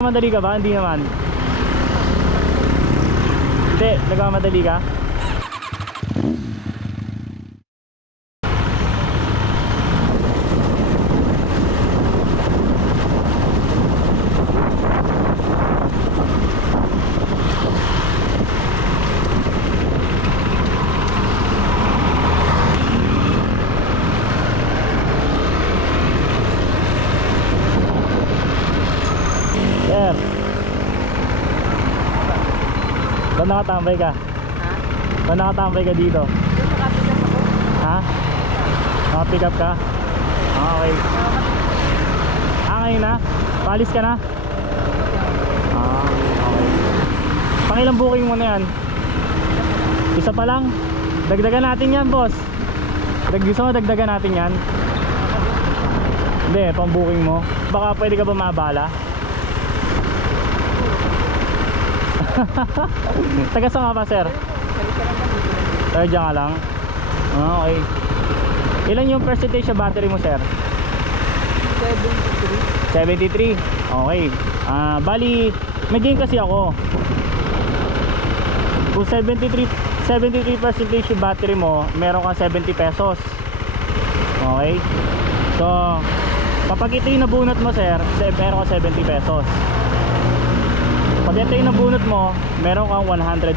Madali ka ba? Hindi naman. Hindi, nagmamadali ka? Sir, ba't nakatambay ka? Ha? Ba't nakatambay ka dito? Yung nakapick up ako. Ha? Nakapick up ka? Okay. Ngayon na? Palis ka na? Okay. Pangilang booking mo na yan? Isa pa lang? Dagdagan natin yan, boss. Gusto mo dagdagan natin yan? Hindi, pang booking mo. Baka pwede ka ba mabala? Taga saan ka pa, sir? Taga dyan ka lang? Okay. Ilan yung percentage sa battery mo, sir? 73. Okay. Bali, may gain kasi ako. Kung 73% yung battery mo, meron kang 70 pesos. Okay. So, kapag ito yung nabunot mo, sir, meron kang 70 pesos. Pag ito yung nabunot mo, meron kang 140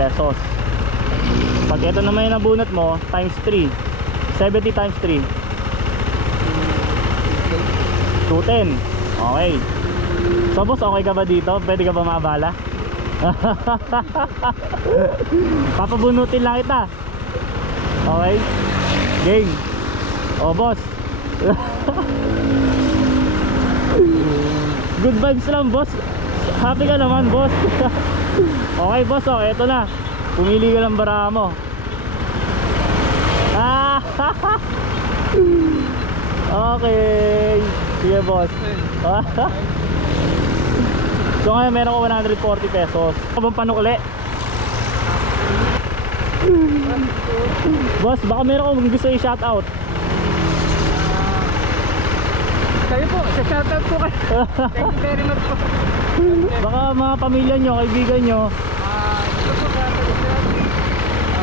pesos. Pag ito naman yung nabunot mo, times 3, 70 times 3, 210. Okay. So boss, okay ka ba dito? Pwede ka ba mabala? Papabunutin lang kita. Okay. Game. Oh boss. Good vibes lang, boss. Happy ka naman, boss. Okay, boss. Okay, ito na. Pumili ka ng bara mo. Okay. Sige, boss. So ngayon meron ko 140 pesos. Ano bang panukuli? Boss, baka meron akong gusto i-shoutout. Kayo po, sa shoutout po kayo. Thank you very much po. Baka mga pamilya nyo, kaibigan nyo. Ito po sa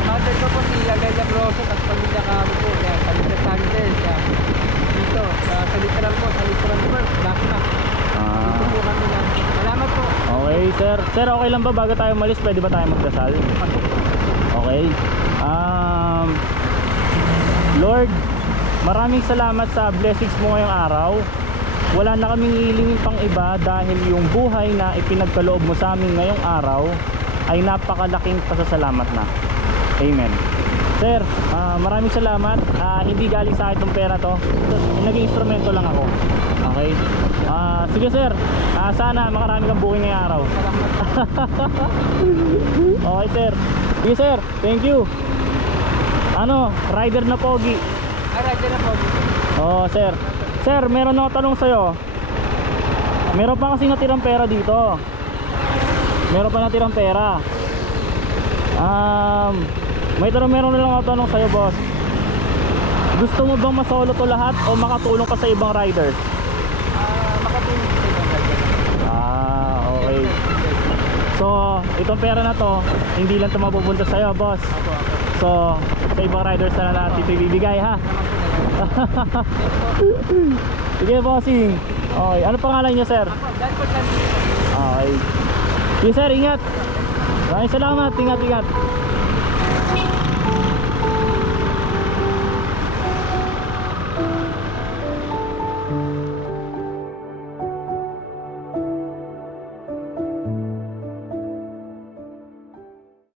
mother ko po si Agaya Grosso at pamilya kami po. Kaya Salita Sanchez. Dito, sa Literal po, sa Literal Work. Last na. Dito po kami lang. Salamat po. Okay, sir. Sir, okay lang ba bago tayo malis? Pwede ba tayo magdasal? Okay. Lord, maraming salamat sa blessings mo ngayong araw. Wala na kaming hilingin pang iba dahil yung buhay na ipinagkaloob mo sa amin ngayong araw ay napakalaking pasasalamat na. Amen. Sir, maraming salamat. Hindi galing sa akin itong pera to. Naging instrumento lang ako. Okay. Sige sir, sana makarami kang booking ngayong araw. Okay sir. Sige sir, thank you. Rider na pogi. Rider na pogi. Oh sir. Sir, meron ako tanong sa'yo. Meron pa kasi natirang pera dito. Meron pa natirang pera. Meron na lang ako tanong sa'yo, boss. Gusto mo bang masolo to lahat o makatulong ka sa ibang riders? Makatulong sa ibang riders. Okay. So, itong pera na to, hindi lang ito mapupunta sa'yo, boss. So, sa ibang riders na natin ibibigay, ha? Sige, bossing. Okay, ano pangalan niyo, sir? Okay. Sige, sir, ingat. Maraming salamat. Ingat.